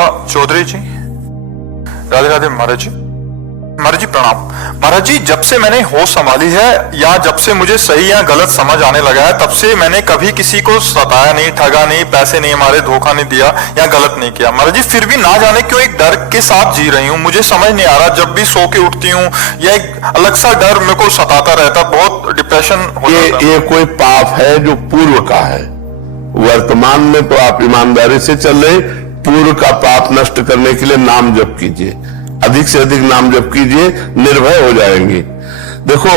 चौधरी जी, राधे राधे महाराज जी। महाराज जी प्रणाम। महाराज जी, जब से मैंने होश संभाली है या जब से मुझे सही या गलत समझ आने लगा है, तब से मैंने कभी किसी को सताया नहीं, ठगा नहीं, पैसे नहीं मारे, धोखा नहीं दिया या गलत नहीं किया। महाराज जी, फिर भी ना जाने क्यों एक डर के साथ जी रही हूँ। मुझे समझ नहीं आ रहा, जब भी सो के उठती हूँ या एक अलग सा डर मेरे को सताता रहता, बहुत डिप्रेशन हो जाता है। ये कोई पाप है जो पूर्व का है। वर्तमान में तो आप ईमानदारी से चल रहे, पूर्व का पाप नष्ट करने के लिए नाम जप कीजिए, अधिक से अधिक नाम जप कीजिए, निर्भय हो जाएंगे। देखो,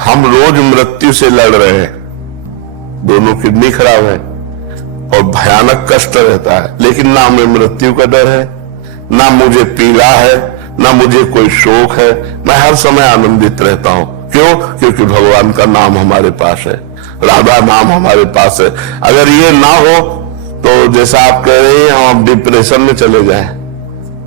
हम रोज मृत्यु से लड़ रहे हैं, दोनों किडनी खराब है और भयानक कष्ट रहता है, लेकिन ना हमें मृत्यु का डर है, ना मुझे पीड़ा है, ना मुझे कोई शोक है। मैं हर समय आनंदित रहता हूं। क्यों? क्योंकि भगवान का नाम हमारे पास है, राधा नाम हमारे पास है। अगर ये ना हो तो जैसा आप कह रहे हैं, हम डिप्रेशन में चले जाएं,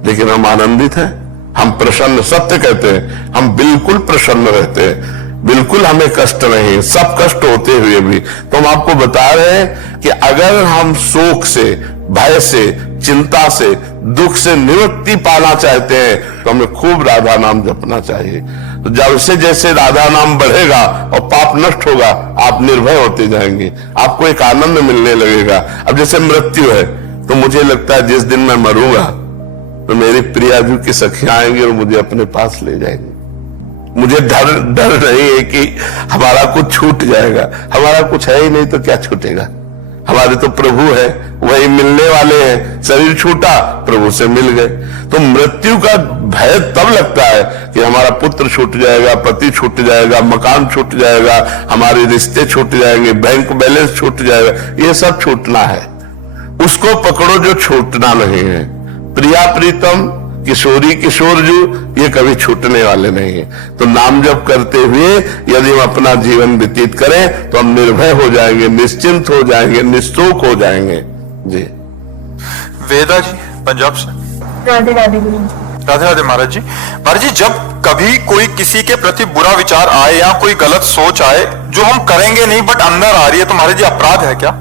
लेकिन हम आनंदित हैं, हम प्रसन्न, सत्य कहते हैं, हम बिल्कुल प्रसन्न रहते हैं, बिल्कुल हमें कष्ट नहीं, सब कष्ट होते हुए भी। तो हम आपको बता रहे हैं कि अगर हम शोक से, भय से, चिंता से, दुख से निवृत्ति पाना चाहते हैं तो हमें खूब राधा नाम जपना चाहिए। तो जब से जैसे राधा नाम बढ़ेगा और पाप नष्ट होगा, आप निर्भय होते जाएंगे, आपको एक आनंद मिलने लगेगा। अब जैसे मृत्यु है तो मुझे लगता है जिस दिन मैं मरूंगा तो मेरी प्रियाजू की सखियां आएंगी और मुझे अपने पास ले जाएंगे। मुझे डर नहीं है कि हमारा कुछ छूट जाएगा, हमारा कुछ है ही नहीं तो क्या छूटेगा। हमारे तो प्रभु है, वही मिलने वाले हैं। शरीर छूटा, प्रभु से मिल गए। तो मृत्यु का भय तब लगता है कि हमारा पुत्र छूट जाएगा, पति छूट जाएगा, मकान छूट जाएगा, हमारे रिश्ते छूट जाएंगे, बैंक बैलेंस छूट जाएगा। ये सब छूटना है, उसको पकड़ो जो छूटना नहीं है। प्रिया प्रीतम, किशोरी किशोरजू, ये कभी छूटने वाले नहीं है। तो नाम जप करते हुए यदि हम अपना जीवन व्यतीत करें तो हम निर्भय हो जाएंगे, निश्चिंत हो जाएंगे, निश्चोक हो जाएंगे। जी। वेदा जी पंजाब से। राधे राधे गुरु। राधे राधे महाराज जी। महाराज जी, जब कभी कोई किसी के प्रति बुरा विचार आए या कोई गलत सोच आए जो हम करेंगे नहीं बट अंदर आ रही है, तो महाराज जी अपराध है क्या?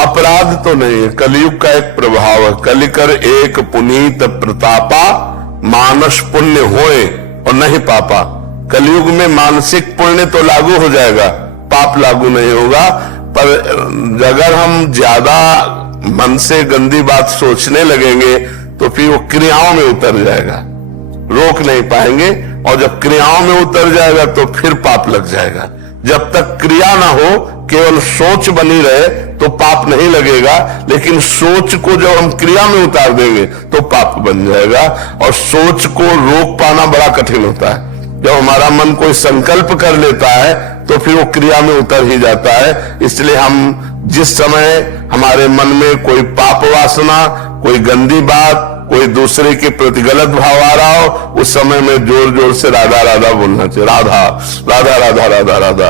अपराध तो नहीं है, कलयुग का एक प्रभाव है। कलिकर एक पुनीत प्रतापा, मानस पुण्य होए और नहीं पापा। कलयुग में मानसिक पुण्य तो लागू हो जाएगा, पाप लागू नहीं होगा। पर अगर हम ज्यादा मन से गंदी बात सोचने लगेंगे तो फिर वो क्रियाओं में उतर जाएगा, रोक नहीं पाएंगे। और जब क्रियाओं में उतर जाएगा तो फिर पाप लग जाएगा। जब तक क्रिया ना हो, केवल सोच बनी रहे तो पाप नहीं लगेगा, लेकिन सोच को जब हम क्रिया में उतार देंगे तो पाप बन जाएगा। और सोच को रोक पाना बड़ा कठिन होता है। जब हमारा मन कोई संकल्प कर लेता है तो फिर वो क्रिया में उतर ही जाता है। इसलिए हम जिस समय हमारे मन में कोई पाप वासना, कोई गंदी बात, कोई दूसरे के प्रति गलत भाव आ रहा हो, उस समय में जोर जोर से राधा राधा बोलना चाहिए। राधा राधा राधा राधा राधा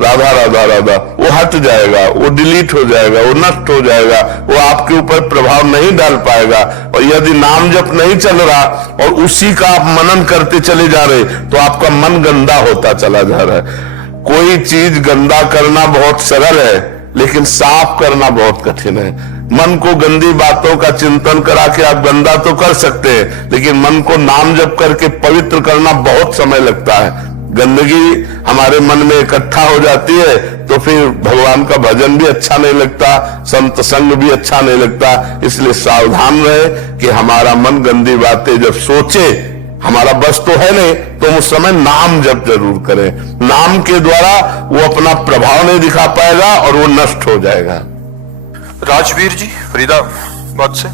राधा राधा राधा। वो हट जाएगा, वो डिलीट हो जाएगा, वो नष्ट हो जाएगा, वो आपके ऊपर प्रभाव नहीं डाल पाएगा। और यदि नाम जप नहीं चल रहा और उसी का आप मनन करते चले जा रहे तो आपका मन गंदा होता चला जा रहा है। कोई चीज गंदा करना बहुत सरल है, लेकिन साफ करना बहुत कठिन है। मन को गंदी बातों का चिंतन करा के आप गंदा तो कर सकते हैं, लेकिन मन को नाम जप करके पवित्र करना बहुत समय लगता है। गंदगी हमारे मन में इकट्ठा हो जाती है तो फिर भगवान का भजन भी अच्छा नहीं लगता, संत संग भी अच्छा नहीं लगता। इसलिए सावधान रहे कि हमारा मन गंदी बातें जब सोचे, हमारा बस तो है नहीं, तो उस समय नाम जप जरूर करें। नाम के द्वारा वो अपना प्रभाव नहीं दिखा पाएगा और वो नष्ट हो जाएगा। राजवीर जी फरीदाबाद से।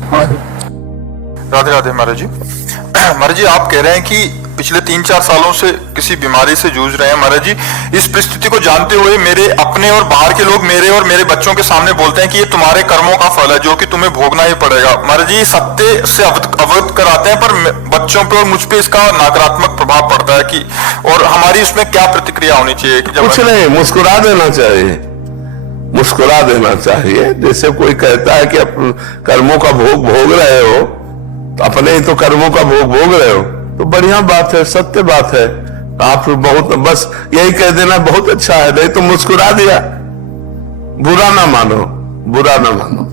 राधे राधे महाराज जी। महाराज जी, आप कह रहे हैं कि पिछले 3-4 सालों से किसी बीमारी से जूझ रहे हैं। महाराज जी, इस परिस्थिति को जानते हुए मेरे अपने और बाहर के लोग मेरे और मेरे बच्चों के सामने बोलते हैं कि ये तुम्हारे कर्मों का फल है जो कि तुम्हें भोगना ही पड़ेगा। महाराज जी, सत्य से अवगत कराते हैं, पर बच्चों पे और मुझ पे इसका नकारात्मक प्रभाव पड़ता है कि, और हमारी इसमें क्या प्रतिक्रिया होनी चाहिए? कि कुछ नहीं, मुस्कुरा देना चाहिए, मुस्कुरा देना चाहिए। जैसे कोई कहता है कि अपने कर्मों का भोग भोग रहे हो, तो अपने ही तो कर्मों का भोग भोग रहे हो, तो बढ़िया बात है, सत्य बात है। आप बहुत बस यही कह देना बहुत अच्छा है, नहीं तो मुस्कुरा दिया। बुरा ना मानो, बुरा ना मानो।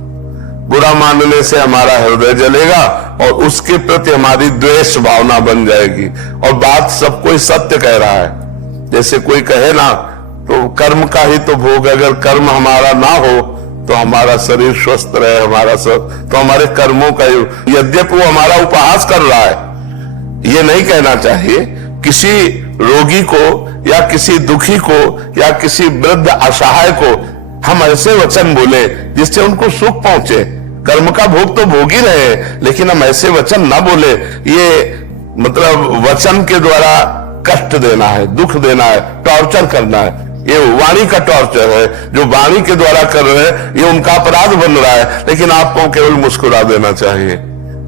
बुरा मानने से हमारा हृदय जलेगा और उसके प्रति हमारी द्वेष भावना बन जाएगी। और बात सब कोई सत्य कह रहा है। जैसे कोई कहे ना, तो कर्म का ही तो भोग, अगर कर्म हमारा ना हो तो हमारा शरीर स्वस्थ रहे, हमारा सब तो हमारे कर्मों का, यद्यपि वो हमारा उपहास कर रहा है, ये नहीं कहना चाहिए। किसी रोगी को या किसी दुखी को या किसी वृद्ध असहाय को हम ऐसे वचन बोले जिससे उनको सुख पहुंचे। कर्म का भोग तो भोग ही रहे, लेकिन हम ऐसे वचन ना बोले। ये मतलब वचन के द्वारा कष्ट देना है, दुख देना है, टॉर्चर करना है। ये वाणी का टॉर्चर है, जो वाणी के द्वारा कर रहे हैं, ये उनका अपराध बन रहा है। लेकिन आपको केवल मुस्कुरा देना चाहिए,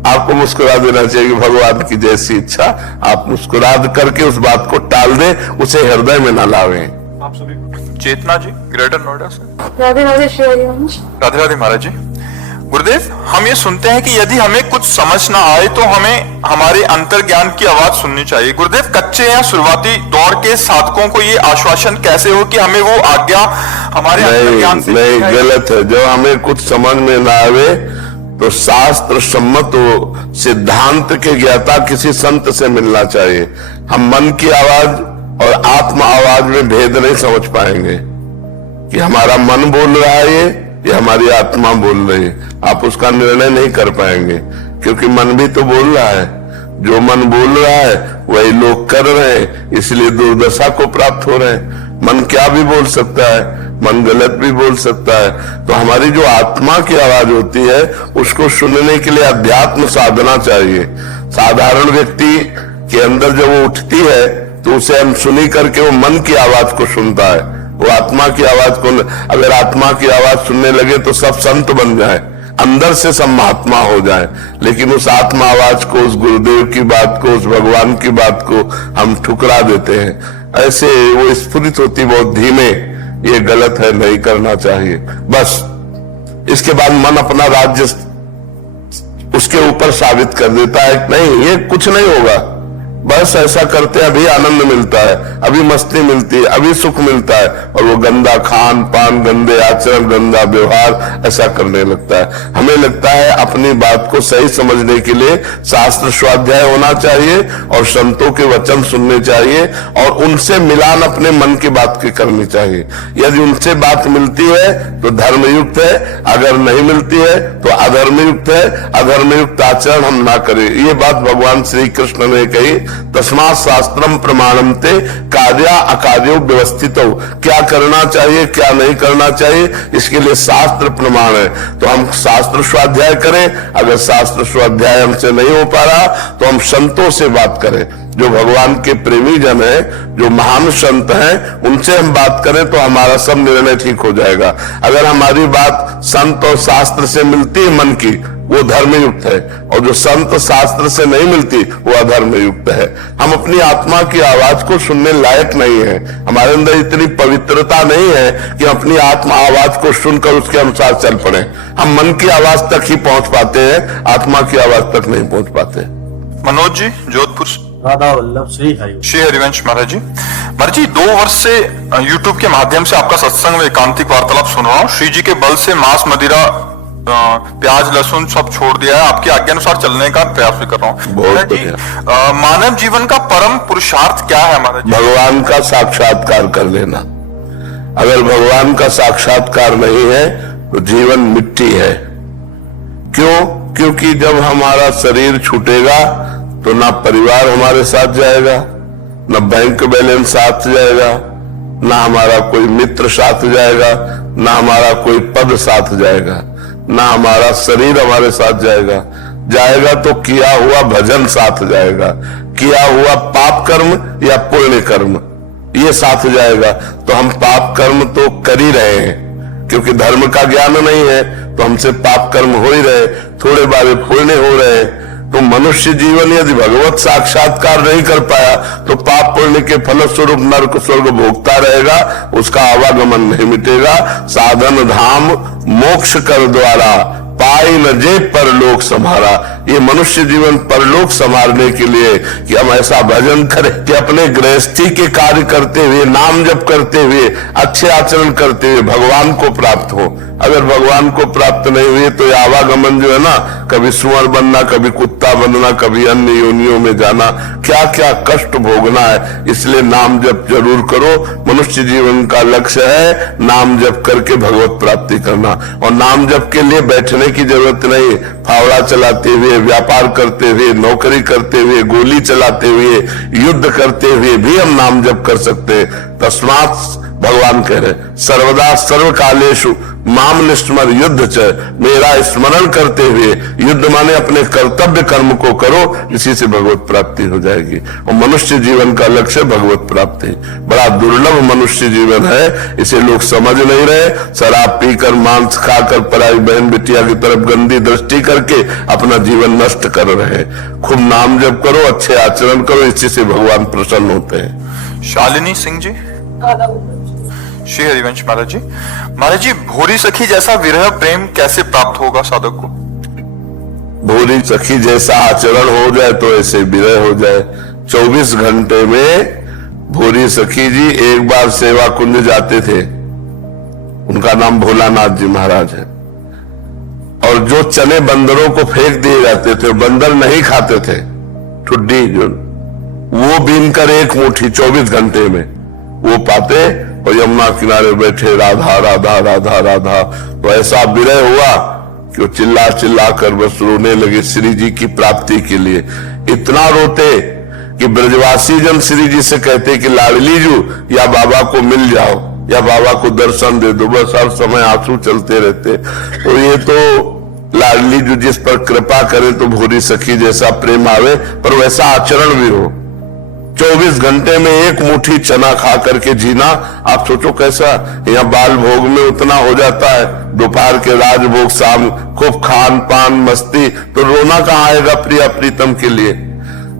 आपको मुस्कुरा देना चाहिए कि भगवान की जैसी इच्छा। आप मुस्कुरा करके उस बात को टाल दें, उसे हृदय में ना लावें। आप सभी चेतना जी ग्रेटर नोएडा से। राधे राधे श्री हरिवंश। राधे राधे महाराज जी। गुरुदेव, हम ये सुनते हैं कि यदि हमें कुछ समझ ना आए तो हमें हमारे अंतर्ज्ञान की आवाज सुननी चाहिए। गुरुदेव, कच्चे या शुरुआती दौर के साधकों को ये आश्वासन कैसे हो कि हमें वो आज्ञा हमारे अंतर्ज्ञान से नहीं, गलत है। जो हमें कुछ समझ में ना आवे तो शास्त्र सम्मत हो, सिद्धांत के ज्ञाता किसी संत से मिलना चाहिए। हम मन की आवाज और आत्मा आवाज में भेद नहीं समझ पाएंगे कि हमारा मन बोल रहा है ये हमारी आत्मा बोल रही है। आप उसका निर्णय नहीं कर पाएंगे, क्योंकि मन भी तो बोल रहा है। जो मन बोल रहा है वही लोग कर रहे हैं, इसलिए दुर्दशा को प्राप्त हो रहे हैं। मन क्या भी बोल सकता है, मन गलत भी बोल सकता है। तो हमारी जो आत्मा की आवाज होती है, उसको सुनने के लिए अध्यात्म साधना चाहिए। साधारण व्यक्ति के अंदर जब वो उठती है तो उसे हम सुनी करके वो मन की आवाज को सुनता है, वो आत्मा की आवाज को। अगर आत्मा की आवाज सुनने लगे तो सब संत बन जाए, अंदर से सब महात्मा हो जाए। लेकिन उस आत्मा आवाज को, उस गुरुदेव की बात को, उस भगवान की बात को हम ठुकरा देते हैं। ऐसे वो स्फुरित होती बहुत धीमे। ये गलत है, नहीं करना चाहिए। बस इसके बाद मन अपना राज्य उसके ऊपर साबित कर देता है, नहीं ये कुछ नहीं होगा, बस ऐसा करते हैं, अभी आनंद मिलता है, अभी मस्ती मिलती है, अभी सुख मिलता है। और वो गंदा खान पान, गंदे आचरण, गंदा व्यवहार ऐसा करने लगता है। हमें लगता है अपनी बात को सही समझने के लिए शास्त्र स्वाध्याय होना चाहिए और संतों के वचन सुनने चाहिए और उनसे मिलान अपने मन की बात की करनी चाहिए। यदि उनसे बात मिलती है तो धर्मयुक्त है, अगर नहीं मिलती है तो अधर्मयुक्त है। अधर्मयुक्त आचरण हम ना करें। ये बात भगवान श्री कृष्ण ने कही, तस्मात् शास्त्रम प्रमाणन्ते कार्या अकार्यो व्यवस्थितो। क्या करना चाहिए क्या नहीं करना चाहिए, इसके लिए शास्त्र प्रमाण है। तो हम शास्त्र स्वाध्याय करें। अगर शास्त्र स्वाध्याय हमसे नहीं हो पा रहा तो हम संतों से बात करें, जो भगवान के प्रेमी जन है, जो महान संत हैं, उनसे हम बात करें तो हमारा सब निर्णय ठीक हो जाएगा। अगर हमारी बात संत और शास्त्र से मिलती है मन की, वो धर्मयुक्त है, और जो संत शास्त्र से नहीं मिलती वो अधर्मयुक्त है। हम अपनी आत्मा की आवाज को सुनने लायक नहीं है। हमारे अंदर इतनी पवित्रता नहीं है कि हम अपनी आत्मा आवाज को सुनकर उसके अनुसार चल पड़े। हम मन की आवाज तक ही पहुंच पाते हैं, आत्मा की आवाज तक नहीं पहुंच पाते। मनोज जी जोधपुर। राधा वल्लभ श्री हरिवंश। श्री हरिवंश महाराज जी। महाराज जी, 2 वर्ष से यूट्यूब के माध्यम से आपका सत्संग में एकांतिक वार्तालाप सुन रहा हूँ। श्री जी के बल से मांस मदिरा प्याज लहसुन सब छोड़ दिया है, आपकी आज्ञा अनुसार चलने का प्रयास भी कर रहा हूँ। बहुत जी, मानव जीवन का परम पुरुषार्थ क्या है महाराज जी? भगवान का साक्षात्कार कर लेना। अगर भगवान का साक्षात्कार नहीं है तो जीवन मिट्टी है। क्यों? क्योंकि जब हमारा शरीर छूटेगा तो ना परिवार हमारे साथ जाएगा, ना बैंक बैलेंस साथ जाएगा, ना हमारा कोई मित्र साथ जाएगा, ना हमारा कोई पद साथ जाएगा, ना हमारा शरीर हमारे साथ जाएगा। जाएगा तो किया हुआ भजन साथ जाएगा, किया हुआ पाप कर्म या पुण्य कर्म, ये साथ जाएगा। तो हम पाप कर्म तो कर ही रहे हैं, क्योंकि धर्म का ज्ञान नहीं है तो हमसे पाप कर्म हो ही रहे, थोड़े बारे पुण्य हो रहे। तो मनुष्य जीवन यदि भगवत साक्षात्कार नहीं कर पाया तो पाप पुण्य के फलस्वरूप नरक स्वर्ग भोगता रहेगा, उसका आवागमन नहीं मिटेगा। साधन धाम मोक्ष कर द्वारा पाई न जे परलोक संभारा। ये मनुष्य जीवन परलोक संभालने के लिए कि हम ऐसा भजन करें कि अपने गृहस्थी के कार्य करते हुए, नाम जप करते हुए, अच्छे आचरण करते हुए भगवान को प्राप्त हो। अगर भगवान को प्राप्त नहीं हुए तो ये आवागमन जो है ना, कभी सुअर बनना, कभी कुत्ता बनना, कभी अन्य योनियों में जाना, क्या क्या कष्ट भोगना है। इसलिए नाम जप जरूर करो। मनुष्य जीवन का लक्ष्य है नाम जप करके भगवत प्राप्ति करना। और नाम जप के लिए बैठने की जरूरत नहीं। फावड़ा चलाते हुए, व्यापार करते हुए, नौकरी करते हुए, गोली चलाते हुए, युद्ध करते हुए भी हम नाम जप कर सकते हैं। तस्मात् भगवान कह रहे सर्वदा सर्व कालेषु माम निस्मर युद्ध च, मेरा स्मरण करते हुए, युद्ध माने अपने कर्तव्य कर्म को करो, इसी से भगवत प्राप्ति हो जाएगी। और मनुष्य जीवन का लक्ष्य भगवत प्राप्ति। बड़ा दुर्लभ मनुष्य जीवन है, इसे लोग समझ नहीं रहे। शराब पीकर, मांस खाकर, पराई बहन बिटिया की तरफ गंदी दृष्टि करके अपना जीवन नष्ट कर रहे हैं। खूब नाम जप करो, अच्छे आचरण करो, इसी से भगवान प्रसन्न होते हैं। शालिनी सिंह जी, श्री हरिवंश महाराज जी। महाराज जी, भोरी सखी जैसा विरह प्रेम कैसे प्राप्त होगा साधक को? भोरी सखी जैसा आचरण हो जाए तो ऐसे विरह हो जाए। 24 घंटे में भोरी सखी जी एक बार सेवा कुंज जाते थे। उनका नाम भोलानाथ जी महाराज है। और जो चने बंदरों को फेंक दिए जाते थे, बंदर नहीं खाते थे, ठुड्डी जो, वो बीन कर एक मुट्ठी 24 घंटे में वो पाते और यमुना किनारे बैठे राधा राधा राधा राधा। तो ऐसा विरह हुआ कि वो चिल्ला चिल्ला कर बस रोने लगे श्री जी की प्राप्ति के लिए। इतना रोते कि ब्रजवासी जन श्री जी से कहते कि लाडली जू, या बाबा को मिल जाओ, या बाबा को दर्शन दे दो। बस हर समय आंसू चलते रहते। तो ये तो लाडली जू जिस पर कृपा करे तो भोरी सखी जैसा प्रेम आवे, पर वैसा आचरण भी हो। 24 घंटे में एक मुट्ठी चना खा करके जीना, आप सोचो कैसा। यहाँ बाल भोग में उतना हो जाता है, दोपहर के राजभोग, शाम खूब खान पान मस्ती, तो रोना कहाँ आएगा प्रिया प्रीतम के लिए।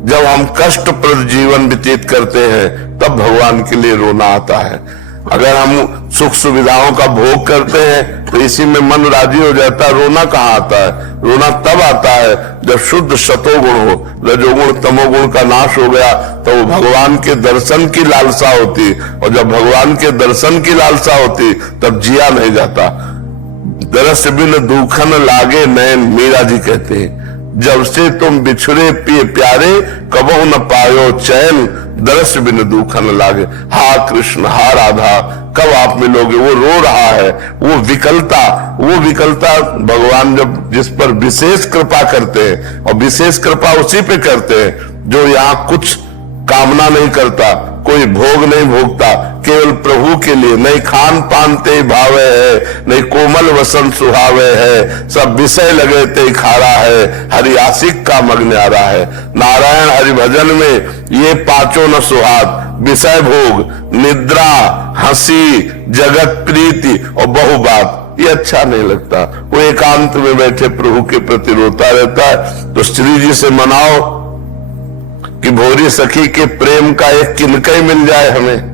जब हम कष्टप्रद जीवन व्यतीत करते हैं तब भगवान के लिए रोना आता है। अगर हम सुख सुविधाओं का भोग करते हैं तो इसी में मन राजी हो जाता है, रोना कहाँ आता है। रोना तब आता है जब शुद्ध सतोगुण हो, रजोगुण तमोगुण का नाश हो गया, तो वो भगवान के दर्शन की लालसा होती। और जब भगवान के दर्शन की लालसा होती तब जिया नहीं जाता। दरस बिन दुखन लागे नैन, मीरा जी कहते हैं, जब से तुम बिछड़े पिए प्यारे, कबहु न पायो चैन, दरस बिन दुखन लागे। हा कृष्ण, हा राधा, कब आप मिलोगे। वो रो रहा है, वो विकलता भगवान जब जिस पर विशेष कृपा करते हैं, और विशेष कृपा उसी पे करते हैं जो यहाँ कुछ कामना नहीं करता, कोई भोग नहीं भोगता, केवल प्रभु के लिए। नहीं खान पान ते भावे है, नहीं कोमल वसन सुहावे है, सब विषय लगे ते खारा है, हरि आशिक का मग्न आ रहा है। नारायण हरि भजन में ये पांचों न सुहाग, विषय भोग, निद्रा, हंसी, जगत प्रीति और बहुबात, ये अच्छा नहीं लगता। वो एकांत में बैठे प्रभु के प्रति रोता रहता है। तो श्री जी से मनाओ कि भोरी सखी के प्रेम का एक किनका ही मिल जाए हमें।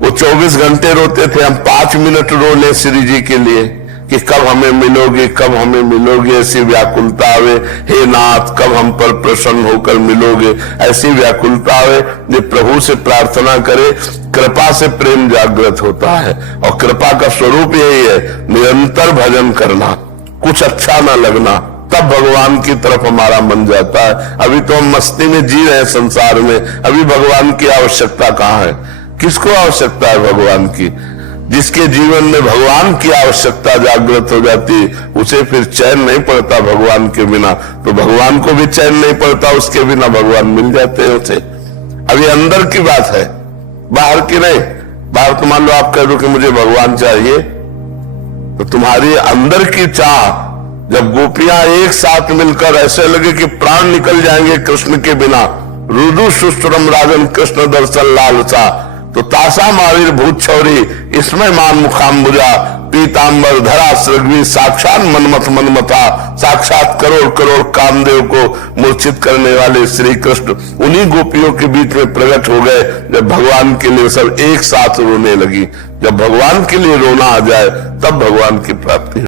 वो 24 घंटे रोते थे, हम 5 मिनट रो ले श्री जी के लिए कि कब हमें मिलोगे, कब हमें मिलोगे। ऐसी व्याकुलता आवे, हे नाथ कब हम पर प्रसन्न होकर मिलोगे। ऐसी व्याकुलता आवे, ये प्रभु से प्रार्थना करे। कृपा से प्रेम जागृत होता है, और कृपा का स्वरूप यही है, निरंतर भजन करना, कुछ अच्छा ना लगना, तब भगवान की तरफ हमारा मन जाता है। अभी तो हम मस्ती में जी रहे हैं संसार में, अभी भगवान की आवश्यकता कहाँ है। किसको आवश्यकता है भगवान की? जिसके जीवन में भगवान की आवश्यकता जागृत हो जाती, उसे फिर चैन नहीं पड़ता भगवान के बिना। तो भगवान को भी चैन नहीं पड़ता, उसके बिना भगवान मिल जाते हैं उसे। अभी अंदर की बात है, बाहर की नहीं। बाहर तो मान लो आप कह दो कि मुझे भगवान चाहिए, तो तुम्हारी अंदर की चाह, जब गोपियां एक साथ मिलकर ऐसे लगे कि प्राण निकल जाएंगे कृष्ण के बिना, रुदु सुस्त्रम राजन कृष्ण दर्शन लालसा, तो तासा मावीर भूत छौरी, इसमें मान मुखाम्बुजा, पीतांबर धरा सृग्वी, साक्षात मनमथा, साक्षात करोड़ करोड़ कामदेव को मूर्छित करने वाले श्री कृष्ण उन्हीं गोपियों के बीच में प्रकट हो गए। जब भगवान के लिए सब एक साथ रोने लगी। जब भगवान के लिए रोना आ जाए तब भगवान की प्राप्ति